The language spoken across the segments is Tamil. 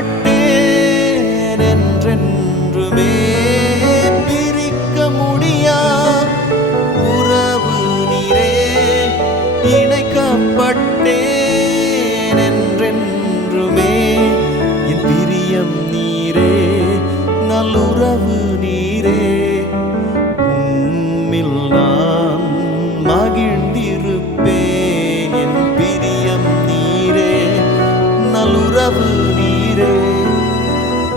இணைக்கப்பட்டேன் என்றென்றுமே பிரிக்க முடியா உறவு நீரே. இணைக்கப்பட்டேன் என்றென்றுமே என் பிரியம் நீரே, நல்லுறவு நீரே. உம்மில் நான் மகிழ்ந்திருப்பேன், என் பிரியம் நீரே, நல்லுறவு நீரே.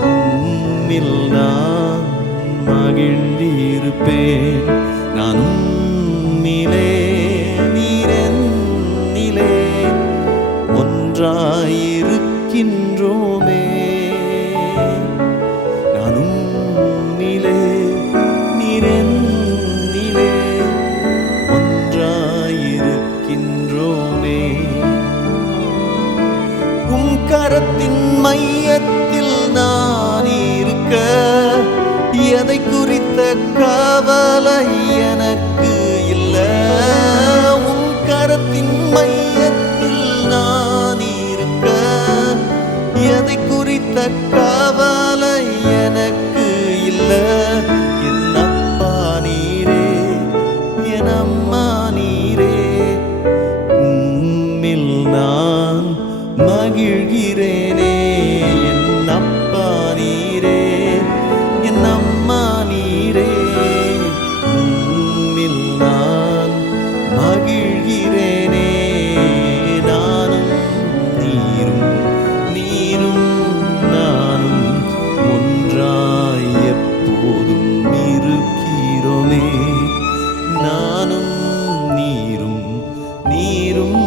உம்மில் நான் மகிழ்ந்திருப்பேன். நான் உம்மிலே நீரென்னிலே ஒன்றாயிருக்கின்றோமே. நான் உம்மிலே நீரென்னிலே ஒன்றாயிருக்கின்றோமே. உம் கரத்தின் மையத்தில் நான் இருக்க எதை குறித்த கவலை எனக்கு இல்லை. உம் கரத்தின் மையத்தில் நான் இருக்க எதை குறித்த கவலை எனக்கு இல்லை. என் அப்பா நீரே, என் அம்மா நீரே, உம்மில் நான் மகிழ்கிறேனே. என் அப்பா நீரே, என் அம்மா நீரே, உம்மில் நான் மகிழ்கிறேனே. நானும் நீரும் நீரும் நானும் ஒன்றாய் எப்போதும் இருக்கிறோமே. நானும் நீரும் நீரும்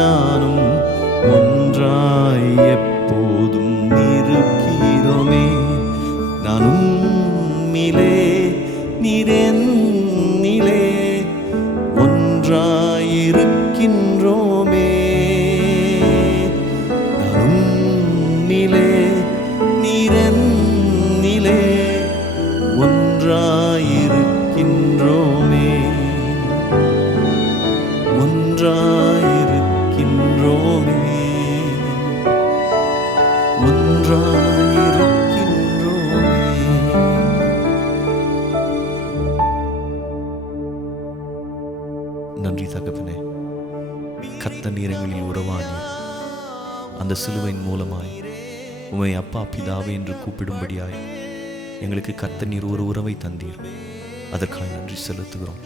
நானும் ஒன்றாய் எப்போதும் இருக்கிறோமே. நான் உம்மிலே நீரென்னிலே ஒன்றாயிருக்கின்றோமே. நான் உம்மிலே நீரென்னிலே ஒன்றாயிருக்கின்றோமே. ஒன்றாயிருக்கின்றோமே, ஒன்றாயிருக்கின்றோமே. நன்றி தகப்பனே. கர்த்த நேரங்களில் உறவாடி அந்த சிலுவையின் மூலமாய் உம்மை அப்பா பிதாவே என்று கூப்பிடும்படியாய் எங்களுக்கு கர்த்த நீர் ஒரு உறவை தந்தீர். அதற்காக நன்றி செலுத்துகிறோம்.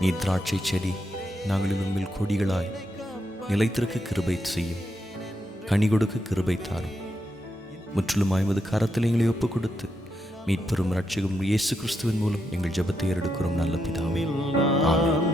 நீர் திராட்சை செடி, நாங்கள் உம்மில் கொடிகளாய் நிலைத்திருக்க கிருபை செய்யும். கனி கொடுக்க கிருபை தாரும். முற்றிலுமாய் உமது கரத்தில் எங்களை ஒப்புக் கொடுத்து மீட்பெரும் இரட்சகரும் இயேசு கிறிஸ்துவின் மூலம் எங்கள் ஜெபத்தை ஏறெடுக்கிறோம் நல்ல பிதாவே. ஆமென்.